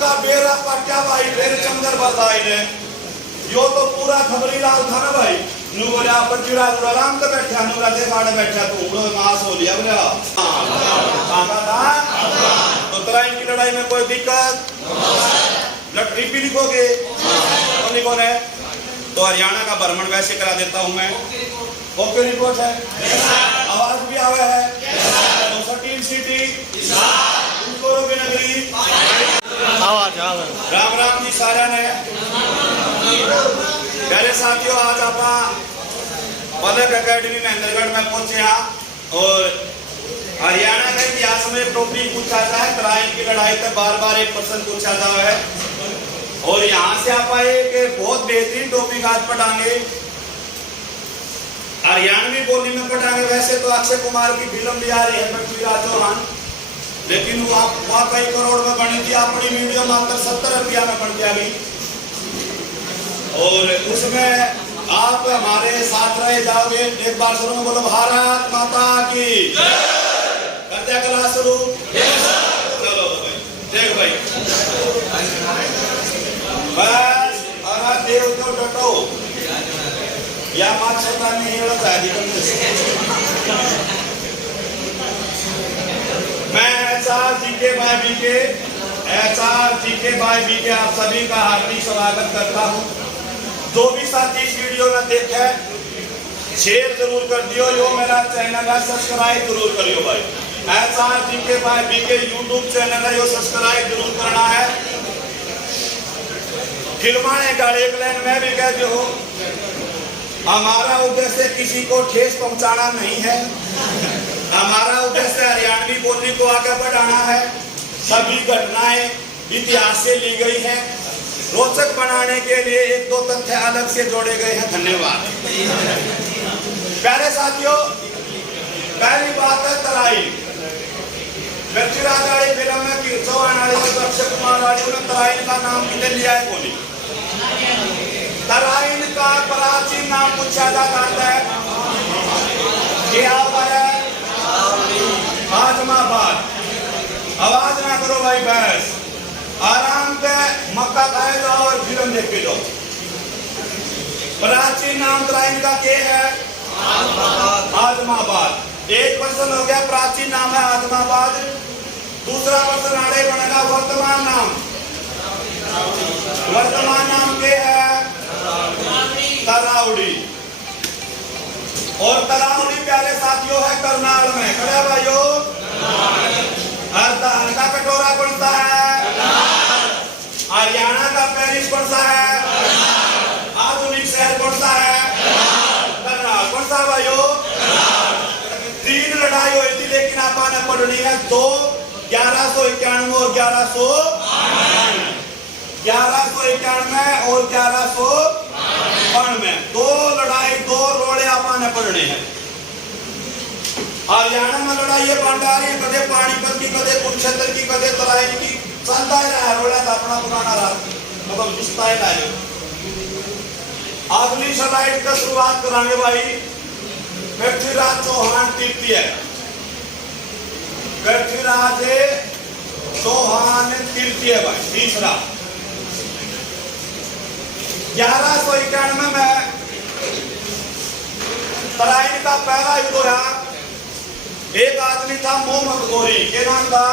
का बेरा पट्टा भाई फिर चंदर बरदाई ने यो तो पूरा खबरी लाल था ना भाई नु बोला पचुरा आराम से बैठा नु राधे बाड़े बैठा तो उड़ो मास हो लिया बोला आगा था तो तेरा इनकी लड़ाई में कोई दिक्कत लड़की भी लिखोगे कौन लिखोगे तो हरियाणा का भ्रमण वैसे करा देता हूं मैं ओके रिपोर्ट है आवाज भी आवे है तो सटीन सिटी की नगरी आवाज राम राम जी सारा ने प्यारे साथियों आज आप पदक अकेडमी महेंद्रगढ़ में पहुंचे हैं और हरियाणा का इतिहास में टॉपिक पूछा जाता है तराइन की लड़ाई पे बार बार एक प्रश्न पूछा जाता है और यहाँ से आप आए कि बहुत बेहतरीन टॉपिक आज पढ़ाएंगे हरियाणवी बोली में पढ़ाएंगे। वैसे तो अक्षय कुमार की फिल्म भी आ रही है पृथ्वीराज चौहान लेकिन वहाँ कई करोड़ में बनी थी अपनी वीडियो मात्र 70 रुपया में बन गया अभी और उसमें आप हमारे साथ रहे जाओगे। एक बार शुरू में बोलो भारत माता की करते क्लास शुरू चलो भाई देख भाई बस अरे देव तो डटो या मात शब्द नहीं होता है मैं जीके बाय बीके आप सभी का हार्दिक स्वागत करता हूं। जो भी साथी इस वीडियो में देखे शेयर जरूर कर दियो यो मेरा चैनल है सब्सक्राइब जरूर करियो भाई GK by BK YouTube channel है यो सब्सक्राइब जरूर करना है। खिलवाने का एक लाइन में भी कहते हो हमारा उद्देश्य किसी को ठेस पहुंचाना नहीं है हमारा उद्देश्य हरियाणवी बोली को आगे बढ़ाना है। सभी घटनाएं इतिहास से ली गई हैं रोचक बनाने के लिए एक दो तथ्य अलग से जोड़े गए हैं। धन्यवाद प्यारे साथियों पहली बात है तराइन पृथ्वीराज वाली फिल्म में चौहान वाली अक्षय कुमार वाली ने तराइन का नाम कितने लिया है बोली तराइन का प्राचीन नाम पूछा जाता है क्या है आजमाबाद। आवाज ना करो भाई बस आराम से मक्का खाए जाओ और फिल्म देख के जाओ। प्राचीन नाम तराइन का क्या है आजमाबाद। एक प्रश्न हो गया प्राचीन नाम है आजमाबाद। दूसरा प्रश्न आगे बनेगा वर्तमान नाम क्या है तरावड़ी और तरावड़ी प्यारे साथियों है करनाल में खड़े भाइयों धान का कटोरा कौन सा है हरियाणा का पेरिस कौन सा है आधुनिक शहर कौन सा है करनाल कौन सा भाइयों 3 लड़ाई हुई थी लेकिन आपने पढ़नी है 2 1191 और 1191 और 1192 2 लड़ाई 2 रोड़े आपने पढ़ने हैं। हरियाणा में लड़ाई है भंडारी कदे पानीपत की कदे कुरुक्षेत्र की कदे तराइन की चलता ही रहा रोड़ा तो अपना पुराना रहा मतलब घुसता ही रहा। अगली स्लाइड का शुरुआत कराएंगे भाई पृथ्वीराज चौहान तृतीय पृथ्वीराज चौहान तृतीय भाई तीसरा 1191 में तराइन का पहला युद्ध हुआ। एक आदमी था मोहम्मद गोरी के नाम था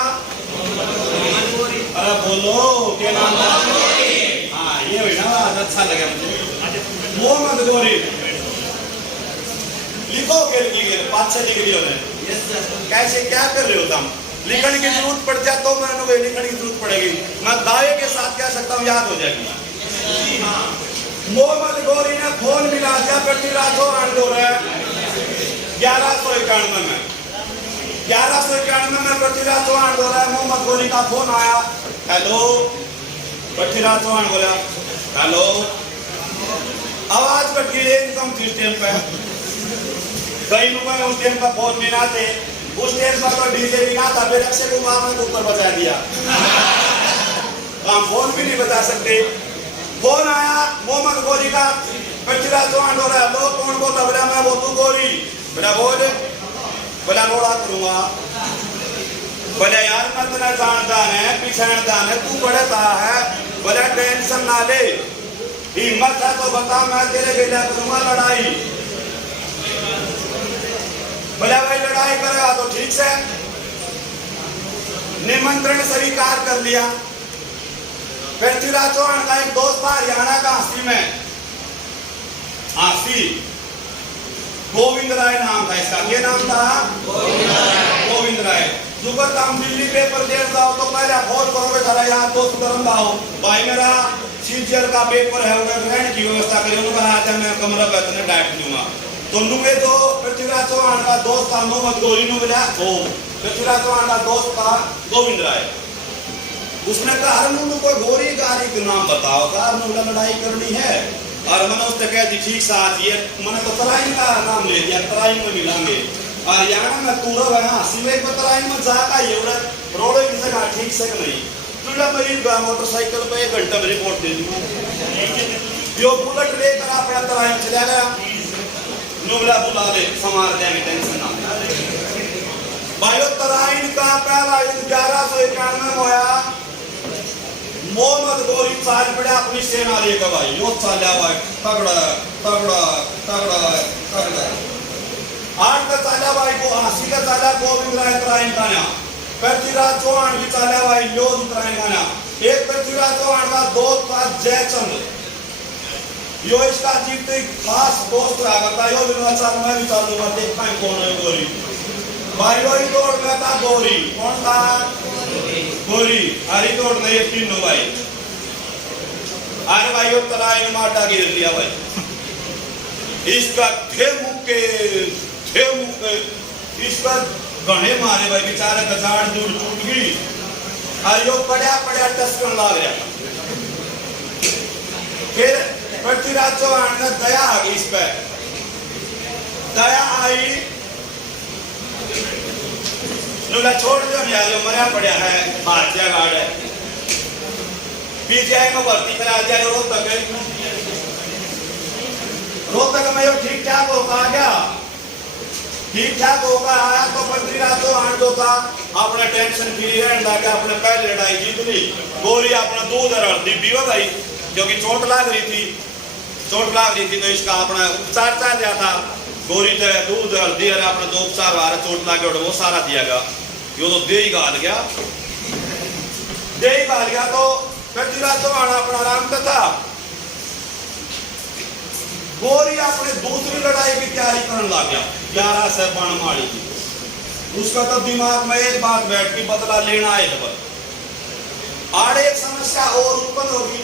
अरे बोलो के नाम था हाँ ये ना अच्छा लगा मुझे मोहम्मद गोरी लिखो के 5-6 डिग्रियों में कैसे क्या कर रहे हो तुम लिखने की जरूरत पड़ जाए तो मैंने लिखने की जरूरत पड़ेगी मैं दावे के साथ कह सकता हूँ याद हो जाएगी। मोहम्मद गोरी ने फोन मिला दिया पृथ्वीराज चौहान को 1191 में 1191 में पृथ्वीराज चौहान बोला मोहम्मद गोरी का फोन आया हेलो पृथ्वीराज चौहान बोला हेलो आवाज कट गई एकदम सिस्टम पे कई लोगों ने उस टाइम पर फोन नहीं आते उस टाइम पर तो डीजे भी ना था फिर अक्षय कुमार ने ऊपर बजा दिया हम फोन भी नहीं बजा सकते। फोन आया मोहम्मद गोरी का पृथ्वीराज चौहान बोला हेलो कौन बोलता बोला मैं वो तू गोरी बोला बोल बोला रोड़ा करूंगा बोले यार मैं तेरा जानता है पिछाड़ता है तू पढ़ता है बोले टेंशन ना ले हिम्मत है तो बता मैं तेरे लिए करूंगा लड़ाई बोले भाई लड़ाई करेगा तो ठीक से निमंत्रण स्वीकार कर लिया। पृथ्वीराज चौहान का एक दोस्त था हरियाणा का हांसी में हांसी गोविंद राय नाम था इसका। क्या नाम था? गोविंद राय। जुगर काम दिल्ली पेपर देर जाओ तो पहले फोन करोगे जरा यार दोस्त धर्म दाओ भाई मेरा सीजीएल का पेपर है उधर रहने की व्यवस्था करी उन्होंने कहा था मैं कमरा पे इतने डांट दूंगा तो लुके तो पृथ्वीराज चौहान का दोस्त था मोहम्मद गोरी नु बोला ओ पृथ्वीराज चौहान का दोस्त था गोविंद राय। उसने कहा हरनू कोई गोरी गारी का नाम बताओ हरनू लड़ाई करनी है और मैंने उसने कह दी ठीक साथ ये मैंने तो तराई का नाम ले दिया तराई में मिलांगे हरियाणा में पूरा है हांसी में एक तराई में जाका ये रोड की जगह ठीक से नहीं तुला मेरी मोटरसाइकिल पे 1 घंटा में रिपोर्ट दे दी यो बुलेट लेकर अपना तराई में चला गया नुबला बुला ले समार देंगे टेंशन ना भाइयों तराइन का पहला युद्ध 1191 में होया मोहम्मद गोरी चाल पड़े अपनी सेना लेकर भाई यो चाला भाई तगड़ा तगड़ा तगड़ा तगड़ा आठ का चाला भाई को हांसी का चाला गोविंद राय तराइन का ना पृथ्वीराज चौहान की चाला भाई लोध तराइन का ना एक पृथ्वीराज चौहान का दोस्त था जयचंद यो इसका जीते खास दोस्त रहा करता यो विनोद मैं भी चालूंगा देख पाए कौन है गोरी भाई वही तोड़ में था गोरी कौन था गोरी हरी तोड़ में ये तीनों भाई अरे भाई तराई माटा गिर लिया भाई इसका थे मुक्के इसका गणे मारे भाई बेचारे का झाड़ दूर टूट गई और यो पड़ा पड़ा टसकन लाग रहा। फिर पृथ्वीराज चौहान ने दया आ गई इस पर दया आई नुला छोड़ दो यार जो मरा पड़ा है भारतीय गार्ड है पीजीआई में भर्ती करा दिया रोहतक में ठीक ठाक होगा क्या ठीक ठाक होगा आया तो पृथ्वीराज चौहान जो था अपने टेंशन फ्री रहने लगा अपने पहले लड़ाई जीत ली गोरी अपना दूध और हल्दी पीवा भाई क्योंकि चोट लाग रही थी तो इसका अपना उपचार चाह दिया था गोरी तो दूध हल्दी और अपना जो उपचार वाला चोट लागे वो सारा दिया गया यो तो दे ही गाल गया तो पृथ्वीराज चौहान अपना आराम था गोरी अपने दूसरी लड़ाई की तैयारी करने लग गया 11 से बनमाड़ी की। उसका तो दिमाग में एक बात बैठ के बदला लेना है तो आड़ एक समस्या और उत्पन्न होगी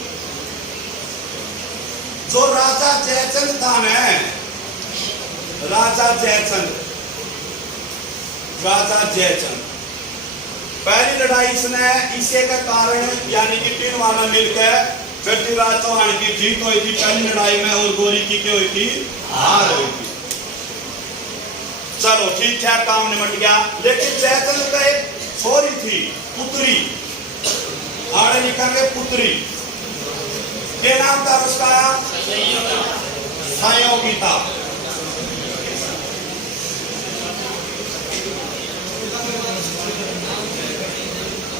जो राजा जयचंद था ना राजा जयचंद पहली लड़ाई इसने इसे का कारण यानी कि तीन वाला मिलकर पृथ्वीराज चौहान की जीत हुई थी पहली लड़ाई में और गोरी की क्या हुई थी हार हुई थी। चलो ठीक ठाक काम निमट गया लेकिन जयचंद का एक छोरी थी पुत्री आड़े लिखेंगे पुत्री क्या नाम था उसका संयोगिता।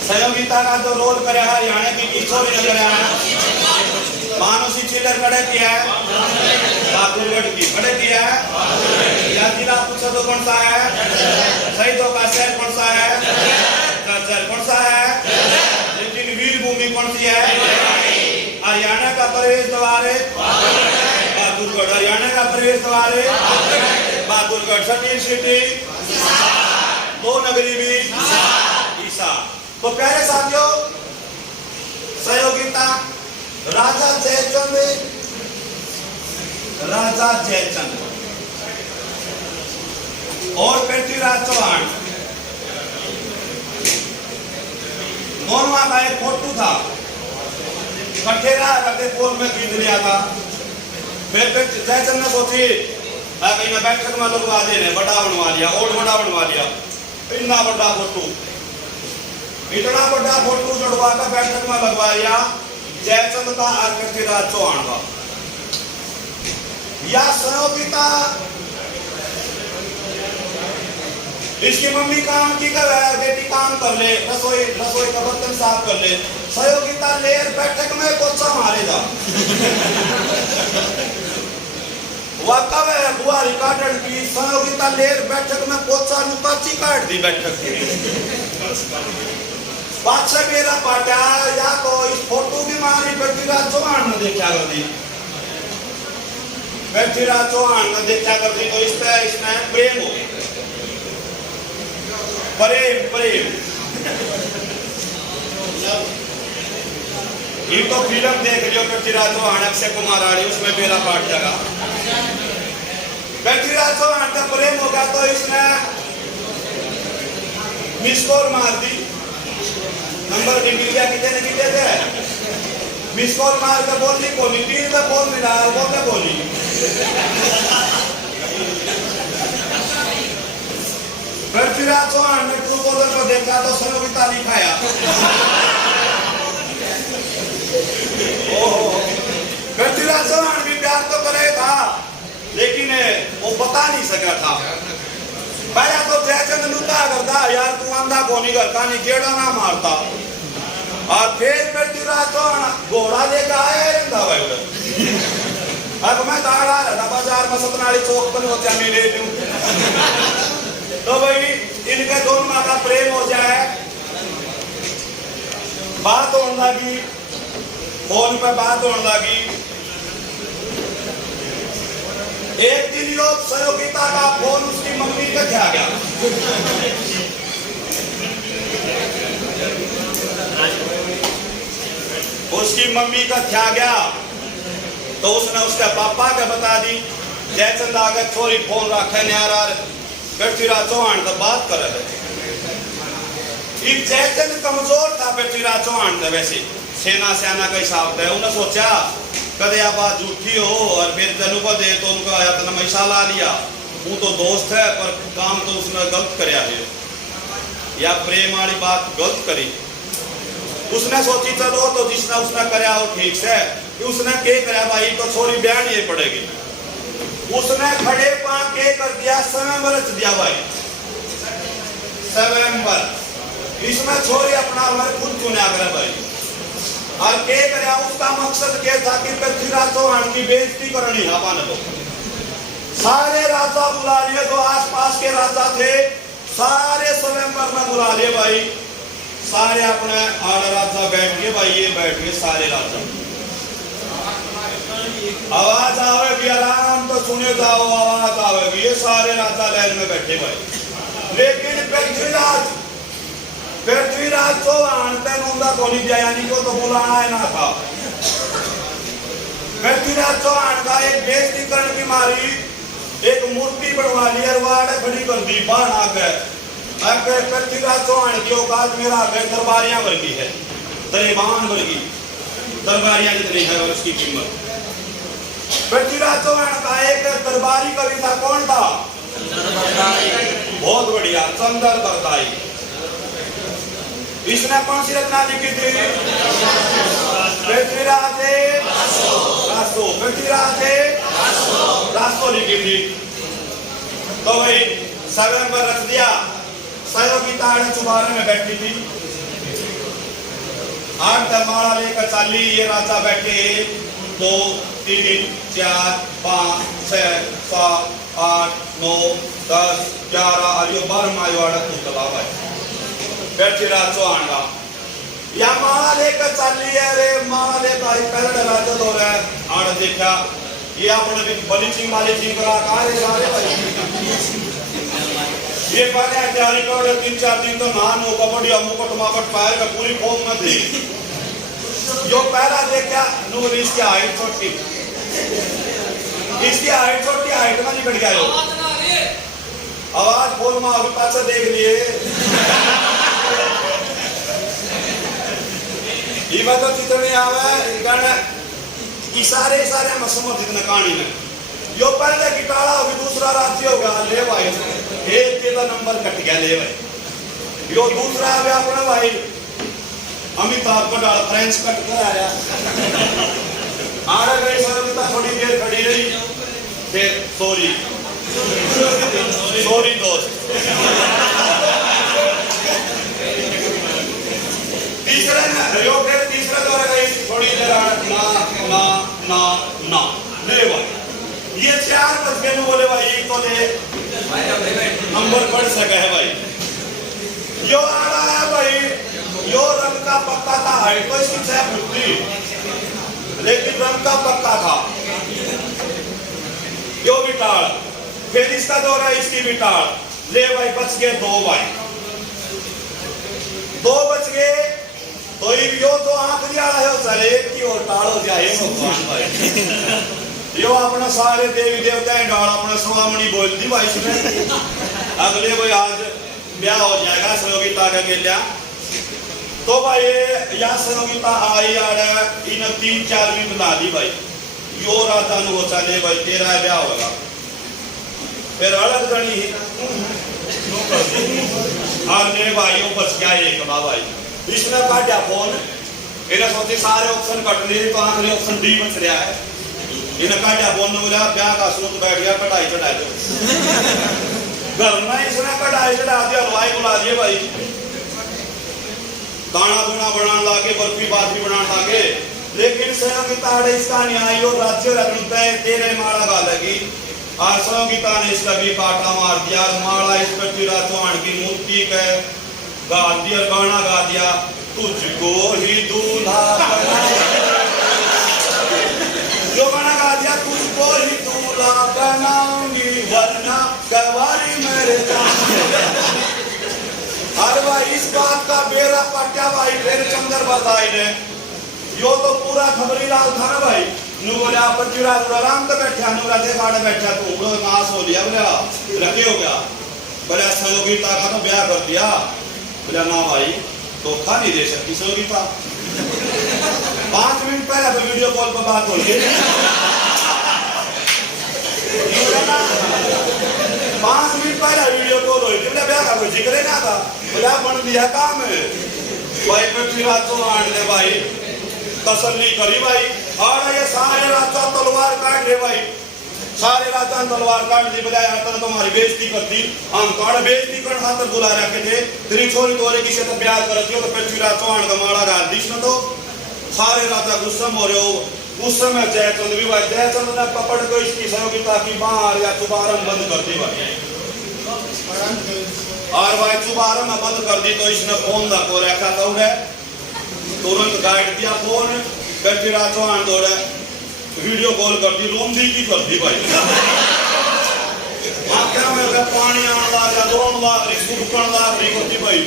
संयोगिता का जो रोल करे है हरियाणा की छोरी ने करे है मानसी चिल्लर खड़े किया है बाकुलगढ़ की खड़े किया है या जिला पूछो तो कौन सा है शहीदों का शहर कौन सा है शहर कौन सा है लेकिन वीर भूमि कौन सी है हरियाणा का प्रवेश द्वार है बहादुरगढ़ हरियाणा का प्रवेश द्वार है बहादुरगढ़ सटी सिटी दो नगरी भी ईसा। तो प्यारे साथियों सहयोगिता राजा जयचंद और पृथ्वीराज चौहान दोनों का एक फोटो था कठेरा फतेहपुर में खरीद लिया था। फिर जयचंद ने सोची कहीं बैठक में लगवा देने बड़ा बनवा लिया और बड़ा बनवा लिया इतना बड़ा फोटो चढ़वा कर बैठक में लगवा लिया जयचंद का और पृथ्वीराज चौहान का या सहयोगिता इसकी मम्मी काम की कर रहा है, बेटी काम कर ले, रसोई रसोई का बर्तन साफ कर ले। सहयोगिता लेर बैठक में पोछा मारे जा। वाकव है बुआ रिकॉर्डर की सहयोगिता लेर बैठक में पोछा नु पर्ची काट दी बैठक की। पाछे मेरा पाटा या तो इस फोटो की मारी पृथ्वीराज चौहान ने देखा कर दी। पृथ्वीराज चौहान ने देखा कर दी तो इसमें प्रेम हो प्रेम ये तो फिल्म देख लियो पृथ्वीराज चौहान अक्षय कुमार आड़ी उसमें मेरा पार्ट जगह पृथ्वीराज चौहान का प्रेम हो गया तो इसने मिस कॉल मार दी। नंबर भी मिल गया कितने थे मिस कॉल मार कर बोलनी बोली 3 में फोन मिला बोलने बोली पृथ्वीराज चौहान ने ट्रू कॉलर को देखा तो सहयोगिता लिखाया। पृथ्वीराज चौहान भी प्यार तो करे था लेकिन वो बता नहीं सका था। पहला तो जयचंद लुका करता यार तू अंधा कोनी करता नहीं गेड़ा ना मारता और फिर पृथ्वीराज चौहान घोड़ा लेकर आया रहता भाई। अब मैं दाड़ा रहता बाजार में सतनाड़ी चौक पर होता मिले तो भाई इनके दोनों का प्रेम हो जाए बात होने लगी फोन पे बात होने लगी। एक दिन योग सहयोगिता का फोन उसकी मम्मी का क्या गया उसकी मम्मी का क्या गया तो उसने उसके पापा का बता दी। जयचंद आगे छोरी फोन रखे न्यार पृथ्वीराज चौहान तो बात कर रहे थे। जयचंद कमजोर था पृथ्वीराज चौहान था वैसे सेना का हिसाब था। उन्हें सोचा कदे आप बात झूठी हो और फिर तेन को दे तो उनका इतना मैसा ला लिया वो तो दोस्त है पर काम तो उसने गलत कराया है या प्रेम वाली बात गलत करी। उसने सोची चलो तो जिसने उसने कराया वो ठीक से उसने के कराया भाई तो छोरी बयान ये पड़ेगी। उसने खड़े पा के कर दिया स्वयंवर रच दिया भाई स्वयंवर। इसमें छोरी अपना वर खुद चुना करे भाई और के कराया उसका मकसद क्या था कि पृथ्वीराज चौहान की बेइज्जती करनी है अपन को। सारे राजा बुला लिए जो आसपास के राजा थे सारे स्वयंवर में बुला लिए भाई। सारे अपने आड़ राजा बैठ गए भाई ये बैठ गए सारे राजा। आवाज आवेगी आराम तो सुने जाओ आवाज आवेगी ये सारे राजा लाइन में बैठे भाई। लेकिन पृथ्वीराज चौहान तेनूंदा को नहीं दिया यानी कि तो बुलाना है ना था। पृथ्वीराज चौहान का एक बेइज्जती करने की मारी एक मूर्ति बनवा ली और वाड़े खड़ी कर दी बाण आकर। पृथ्वीराज चौहान की औकात मेरा दरबारियां वर्गी है दरबान वर्गी दरबारियां जितनी है और उसकी कीमत। पृथ्वीराज चौहान का एक दरबारी कवि था कौन था बहुत बढ़िया चंदर बरदाई। इसने कौन सी रचना लिखी थी पृथ्वीराज रासो लिखी थी। तो भाई स्वयंवर रच दिया। सहयोगिता चुबारे में बैठी थी 8 माला लेकर चाली ये राजा बैठे 2 3 4 5 6 7 8 9 10 11 और ये 12 मायवाड़ा पुतला है पृथ्वीराज चौहान का। या माला लेकर चाली है रे माला लेकर पहले राजा तो रहा आड़ देखा ये अपने भी बली सिंह माली सिंह करा कारे सारे ये पहले तैयारी कर 3-4 दिन तो नहान हो कबड्डी मुकुट माकट पायर का पूरी फॉर्म में थी। जो पहला देखा नूर इसकी हाइट छोटी हाइट में निकट गया आवाज बोल माँ अभी पाछा देख लिए ये तो चित्रनी आवे इशारे मसमत जितना कहानी में जो पहले गिटारा अभी दूसरा राज्य होगा ले भाई एक के नंबर कट गया ले भाई। यो दूसरा है अपना भाई अमिताभ को डाल फ्रेंच कट कर आया आड़ा गई सरलता थोड़ी देर खड़ी रही फिर सॉरी दोस्त ना ना ले भाई ये 4 बज गए बोले भाई एक तो ले नंबर पढ़ सके है भाई यो आ रहा है भाई यो रंग का पक्का था हाइट तो इसकी 6 फुट थी लेकिन रंग का पक्का था यो भी टाल फिर इसका दौरा इसकी भी टाल ले भाई बच गए 2 भाई 2 बच गए तो यो तो आखिरी आ रहा है चले की और टाल हो जाए भगवान भाई यो अपना सारे देवी देवता डाल अपना स्वामणी बोल दी भाई इसमें अगले भाई आज ब्याह हो जाएगा सहयोगिता का केल्या तो भाई यहाँ सहयोगिता आई यार इन 3-4 मिनट ला दी भाई यो राता नु हो चले भाई तेरा ब्याह होगा फिर अलग गणी और मेरे भाइयों बच गया एक भाई इसने काटा फोन इन्हें सोचे सारे ऑप्शन कट लिए तो आखिरी ऑप्शन डी बच रहा है इन्हें काटा फोन ने बोला ब्याह का सूत बैठ गया कटाई चढ़ा दो घर में इसने कटाई चढ़ा दिया हलवाई बुला दिए भाई दाना दूना बनाने लागे बर्फी बाफी बनाने लागे लेकिन सहयोगिता इसका न्याय और राज्य रखता है तेरे मारा गा लगी और सहयोगिता ने इसका भी काटा मार दिया मारा इस पर पृथ्वीराज चौहान की मूर्ति का गा दिया गाना गा दिया तुझको ही दूल्हा जो गाना गा दिया तुझको ही दूल्हा बनाऊंगी वरना कवारी मेरे अरे भाई इस बात का बेरा पट्टा भाई फिर चंद्र बताई ने यो तो पूरा खबरी लाल था ना भाई नु बोला पृथ्वीराज आराम तो बैठा नु राधे बाड़ बैठा तू उड़ो नाश हो लिया बोला रखे हो गया बोला सहयोगिता का तो ब्याह कर दिया बोला ना भाई धोखा नहीं दे सकती सहयोगिता 5 मिनट पहले तो वीडियो कॉल पर बात हो रही है 5 मिनट पहले वीडियो कॉल हुई बोला ब्याह का कोई जिक्र ना था बोला बन दिया काम है भाई पृथ्वीराज चौहान ने भाई तसल्ली करी भाई और ये सारे राजा तलवार काट रहे भाई सारे राजा तलवार काट दी बजाय आता तुम्हारी बेइज्जती करती हम काड़ बेइज्जती कर खातर बुला रखे थे तेरी छोरी तोरे किसी से प्यार करती हो तो पृथ्वीराज चौहान का माड़ा गाल दिस न तो सारे राजा गुस्सा हो रहे हो उस समय जयचंद भी भाई जयचंद ने पकड़ को इसकी सहयोगिता की बाहर या चुबारम बंद कर दी भाई और भाई चुबारम बंद कर दी तो इसने फोन को रखा था उन्हें तुरंत गाइड दिया फोन पृथ्वीराज चौहान दौड़े वीडियो कॉल कर दी रोंदी की कर दी भाई क्या मैं पानी आने लगा रोन लग रही सुबकन लग रही होती भाई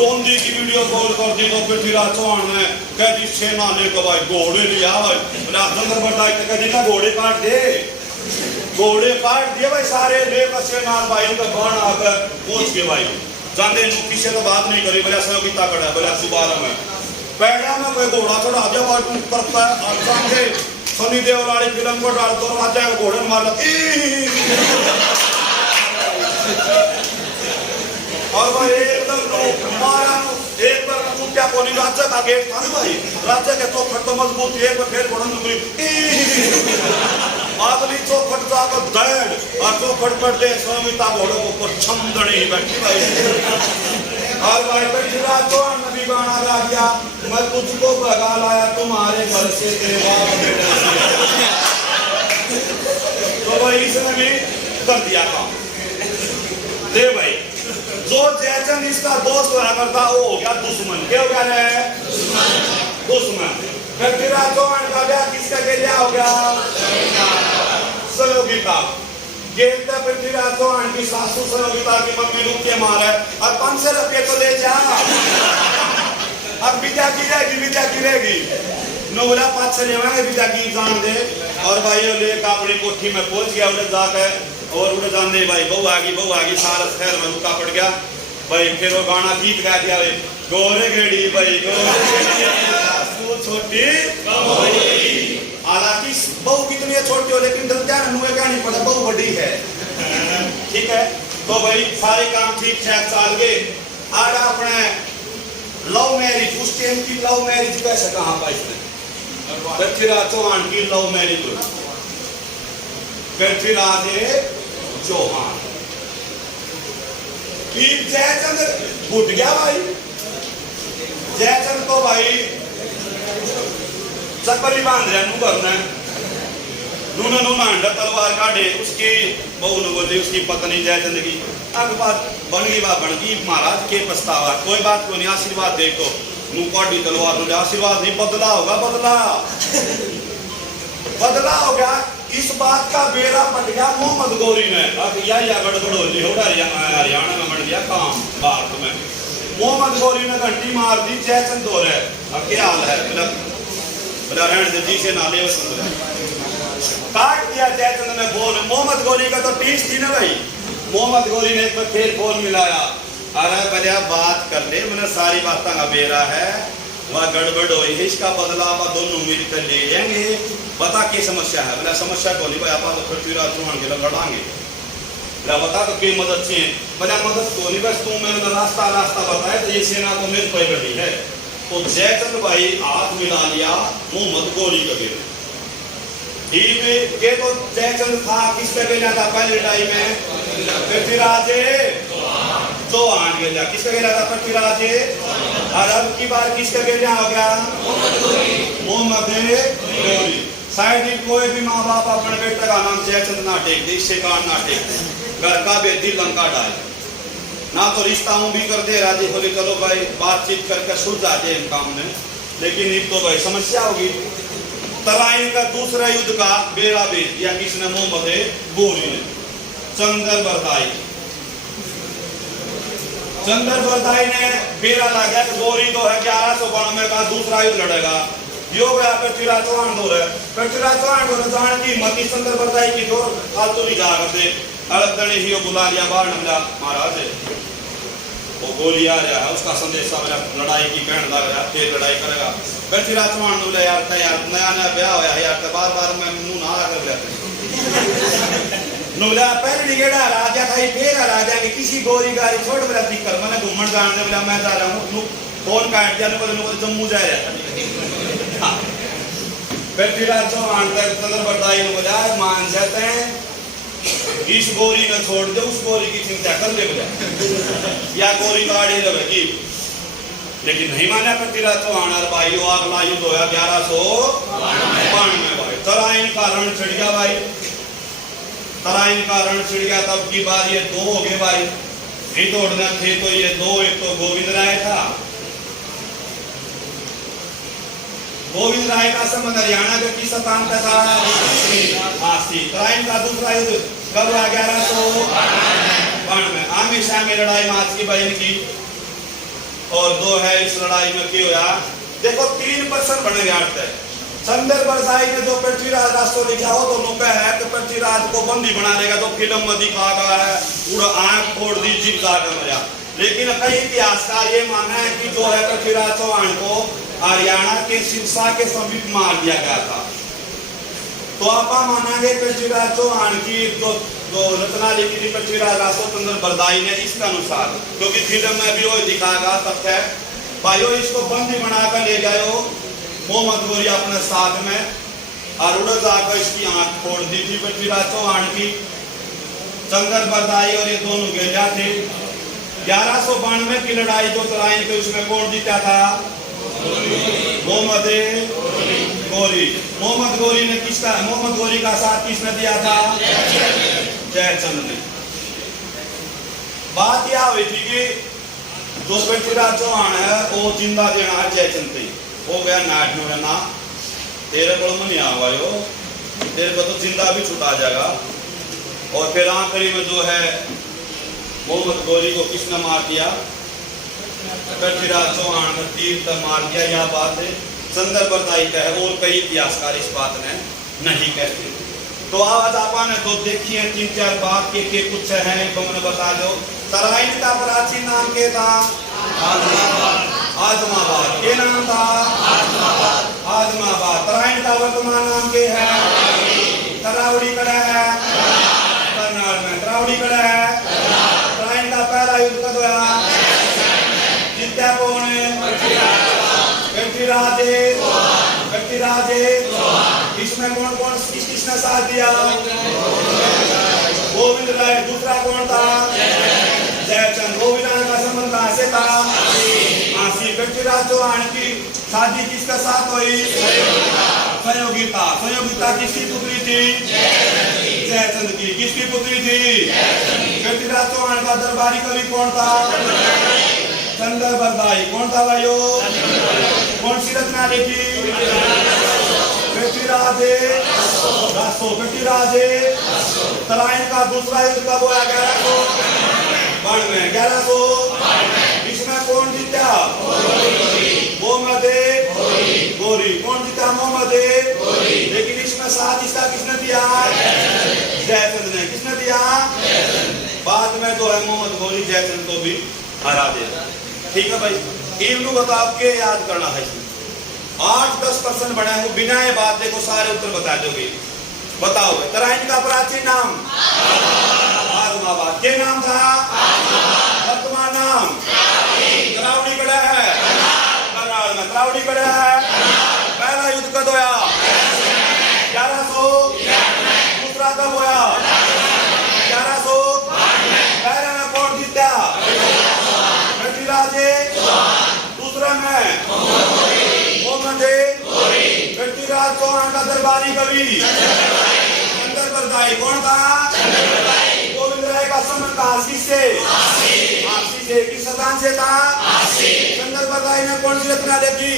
रोंदी की वीडियो कॉल कर दी तो पृथ्वीराज चौहान ने कह दी सेना ने को भाई घोड़े लिया भाई चंद्र बरदाई कह दी ना घोड़े काट दिए भाई सारे लेकर सेना भाई का गण आकर पहुंच गए भाई जाने किसी से बात नहीं करी बोला सहयोगिता कड़ा बोला सुबारा में पैड़ा में कोई घोड़ा चढ़ा दिया बात करता है और जाके सनी देओल वाली फिल्म को डाल दो राजा घोड़े मार और भाई एकदम मारा एक बार टूटा को नहीं राज्य का गेट था ना भाई राज्य के चौखट तो मजबूत एक बार फिर घोड़ा नुकरी अगली चौखट जाकर दौड़ और चौखट पर दे सहयोगिता घोड़ों को ऊपर छमदड़ी ही बैठी भाई और भाई पृथ्वीराज चौहान ने भी गाना गा दिया मैं तुझको भगा लाया तुम्हारे घर से तो भाई इसने भी कर दिया काम दे भाई जो जयचंद इसका दोस्त हुआ करता वो हो गया दुश्मन क्या हो गया दुश्मन पृथ्वीराज चौहान का ब्याह किसका क्या हो गया सहयोगिता गेलता पृथ्वीराज चौहान की सासू सहयोगिता की मम्मी रुक के मारे और 500 रुपये तो ले जा अब बिजा गिरेगी नो बोला 500 लेवाएंगे बिजा की जान दे और भाई ले अपनी कोठी में पहुंच गया उन्हें जाकर और उन्हें जान दे भाई बहू आ गई सारा खैर में रुका पड़ गया भाई फिर वो गाना गीत गा दिया गोरे गेड़ी भाई छोटी हालांकि बहू कितनी छोटी हो लेकिन क्या नहीं पता बहू बड़ी है ठीक है तो भाई सारे काम ठीक ठाक चल गए आज अपने लव मैरिज उस टाइम की लव मैरिज कैसे कहाँ पाई पृथ्वीराज चौहान की लव मैरिज पृथ्वीराज चौहान जयचंद घुट गया भाई जयचंद तो भाई चप्पली बांध रहा करना नूना नूना अंडा तलवार काटे उसकी बहू ने बोली उसकी पत्नी जयचंद की अब बात बन गई महाराज के पछतावा कोई बात को नहीं आशीर्वाद दे तो नू काटी तलवार तुझे आशीर्वाद नहीं बदला होगा बदला हो गया। इस बात का बेड़ा पट गया मोहम्मद गौरी ने या गड़बड़ हो रही हरियाणा में बन गया काम भारत में। मोहम्मद गौरी ने घंटी मार दी जयचंद हो रहे क्या हाल है बोला रहने जी से नाले काट दिया जयचंद ने बोल। मोहम्मद गौरी का तो टीस थी ना भाई। मोहम्मद गौरी ने फिर बोल मिलाया अरे भैया बात कर ले मैंने सारी बातें का बेरा है वह गड़बड़ हो इसका बदला आप दोनों मिलकर ले लेंगे बता क्या समस्या है। बोला समस्या को नहीं भाई आप तो पृथ्वीराज चौहान के लड़ाएंगे। बोला बता तो क्या मदद चाहिए। बोला मदद को नहीं बस तू मैंने रास्ता बताया तो ये सेना तो मेरे पे बैठी है। तो जयचंद भाई हाथ मिला लिया मोहम्मद गौरी का बेरा के तो जयचंद था किसका बेला था पहली लड़ाई में पृथ्वीराज चौहान गेला किसका गेला था पृथ्वीराज और अब की बार किसका गेला हो गया मोहम्मद गौरी। शायद ही कोई भी माँ बाप अपने बेटे का नाम जयचंद ना टेक दे इससे कान ना टेक दे घर का बेदी लंका डाल ना तो रिश्ता भी कर दे राजी बोले चलो भाई बातचीत करके सुलझा दे इन काम में। लेकिन एक तो भाई समस्या होगी। तराइन का दूसरा युद्ध का बेड़ा भेज दिया किसने मोहम्मद गौरी ने। चंद्रबरदाई ने बेड़ा लगा कि गौरी तो है 1192 का दूसरा युद्ध लड़ेगा यो गया पृथ्वीराज चौहान दो रहे पृथ्वीराज चौहान दो जान की मती चंद्रबरदाई की दो फालतू नहीं जा करते अलग दने ही बुला लिया बाहर नमला महाराज वो गोली आ रहा है उसका संदेश लड़ाई की कहने लग रहा फिर लड़ाई करेगा। पृथ्वीराज चौहान ने बोला यार नया ब्याह होया है यार बार मैं मुंह ना कर लेते नुला पहली गेड़ा राजा था फिर राजा के किसी गोरी गाड़ी छोड़ मेरा दिक्कत मैंने घूमन जाने बोला मैं जा रहा हूँ फोन काट दिया बोले जम्मू जा रहा है। पृथ्वीराज चौहान तक चंद्रबरदाई ने बोला मान जाते हैं इस गोरी को छोड़ दे उस गोरी की चिंता कर ले बोला या गोरी गाड़ी लगेगी। लेकिन नहीं माना पृथ्वीराज चौहान और भाई अगला युद्ध होया 1192 भाई तराइन का रण छिड़ गया भाई तराइन का रण छिड़ गया। तब की बार ये दो हो गए भाई नहीं तोड़ना थे तो ये दो एक तो गोविंद राय था गोविंद राय का संबंध हरियाणा के किस स्थान का था तराइन का दूसरा युद्ध कब हुआ 1192 आमिर शामी लड़ाई में आज की बहन की और दो है इस लड़ाई में क्यों हुआ देखो 3% बने जाते हैं। चंद्रबरदाई ने जो पृथ्वीराज राष्ट्र लिखा हो तो नुका है कि पृथ्वीराज को बंदी बना लेगा तो फिल्म में दिखा गया है पूरा आंख फोड़ दी जीप का मजा। लेकिन कई इतिहासकार ये माना है कि जो है पृथ्वीराज चौहान को हरियाणा के सिरसा के समीप मार दिया गया था। तो आप मानेंगे पृथ्वीराज चौहान की जो रचना लिखी थी पृथ्वीराज राष्ट्र चंद्रबरदाई ने इसके अनुसार क्योंकि फिल्म में भी वो दिखाएगा तथ्य भाइयों इसको बंदी बनाकर ले जाओ मोहम्मद गौरी अपने साथ में और उड़ जाकर इसकी आंख फोड़ दी थी पृथ्वीराज चौहान की। चंद्रबरदाई और ये दोनों गेजा थे। 1192 की लड़ाई जो तराइन के उसमें कौन जीता था मोहम्मद गौरी। मोहम्मद गौरी ने किसका मोहम्मद गौरी का साथ किसने दिया था जयचंद ने। बात यह हुई थी कि जो पृथ्वीराज चौहान है वो जिंदा देना है जयचंद पे हो गया नाट में ना तेरे को नहीं आवायो तेरे को तो जिंदा भी छुटा जाएगा। और फिर आखिरी में जो है मोहम्मद गौरी को किसने मार दिया पृथ्वीराज चौहान ने तीर तक मार दिया। यह बात है चंद्रबरदाई का है और कई इतिहासकार इस बात ने नहीं कहते। तो आज आपा ने तो देखी है 3-4 बात के कुछ है तो मैंने बता दो। तराइन का प्राचीन नाम क्या था आजमाबाद के नाम था आजमाबाद। तराइन का वर्तमान नाम क्या है तरावड़ी कड़ा है करनाल में तरावड़ी कड़ा है। तराइन का पहला युद्ध कब हुआ जीता कौन पृथ्वीराज इसमें कौन कौन किसने साथ दिया गोविंद राय। दूसरा कौन था जयचंद। गोविंद राय का संबंध कहां से था पृथ्वीराज चौहान की शादी किसका साथ हुई संयोगिता। संयोगिता किसकी पुत्री थी? जयचंद की। किसकी पुत्री थी? पृथ्वीराज चौहान का दरबारी कवि कौन था? चंद्र बरदाई। कौन था भाइयों? कौन सी रचना लिखी? पृथ्वीराजे रासो। पृथ्वीराजे तराइन का दूसरा युद्ध कब हुआ? 1192। इसमें कौन जीता? मोहम्मद गोरी। कौन जीता? मोहम्मद। लेकिन इसमें साथ हिस्सा किसने दिया? जयचंद ने। किसने दिया? बाद में जो है मोहम्मद गोरी जयचंद को भी हरा दिया। ठीक है भाई, इन लोग बताओ के याद करना है। 8-10% बने हो, बिना ये बात देखो सारे उत्तर बता दोगे। बताओ तराइन का प्राचीन नाम? आजमाबाद। क्या नाम था? वर्तमान नाम? करावड़ी कड़ा है। कराड़ में करावड़ी कड़ा है। पहला युद्ध कब होया? 1100। दूसरा कब होया? 1100। पहले में कौन जीता? पृथ्वीराज। दूसरा में मोहम्मद। पृथ्वीराज चौहान का दरबारी कवि चंद्र बरदाई। कौन था? गोविंद राय का संबंध काशी से। किस स्थान से था? चंद्र बरदाई ने कौन सी रचना लिखी?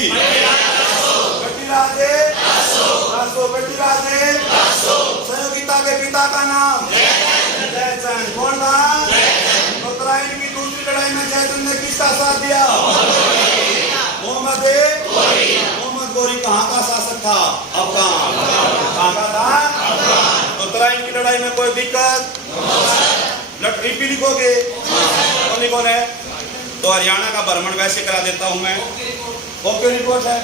पृथ्वीराज। पृथ्वीराज। संयोगिता के पिता का नाम? जयचंद। कौन था? तराइन की दूसरी लड़ाई में जयचंद ने किसका साथ दिया? मोहम्मद गोरी। कहाँ का शासक था? अफगान। कहाँ का था? तो तराइन की लड़ाई में कोई दिक्कत? रिपी लिखोगे? कौन है? तो हरियाणा का भ्रमण वैसे करा देता हूं मैं। ओके रिपोर्ट है,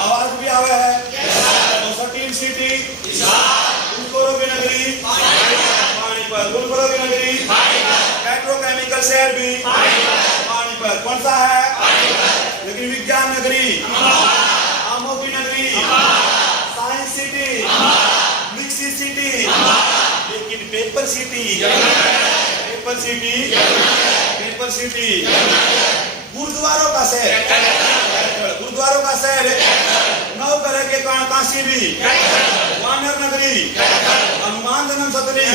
आवाज भी आवे है। तो सटील सिटी, गुलबर्गा की नगरी, पानीपत। गुलबर्गा की नगरी, पेट्रोकेमिकल शहर भी पानीपत। कौन सा है? लेकिन विज्ञान नगरी, आमों की नगरी, साइंस सिटी, मिक्सी सिटी, लेकिन paper city. Paper city, paper city. गुरुद्वारों का शहर, गुरुद्वारों का शहर। नवग्रह के कारण काशी भी, वानर नगरी, हनुमान जन्म सतरी।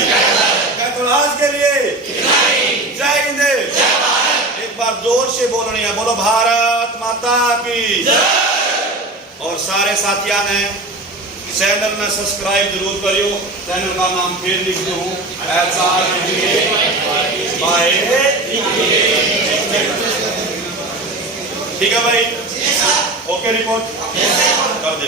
आज के लिए जय हिंद। एक बार जोर से बोलनी है, बोलो भारत माता की। और सारे साथियों ने चैनल में सब्सक्राइब जरूर करियो। चैनल का नाम फिर लिख दो, ठीक है भाई? ओके रिपोर्ट कर दे।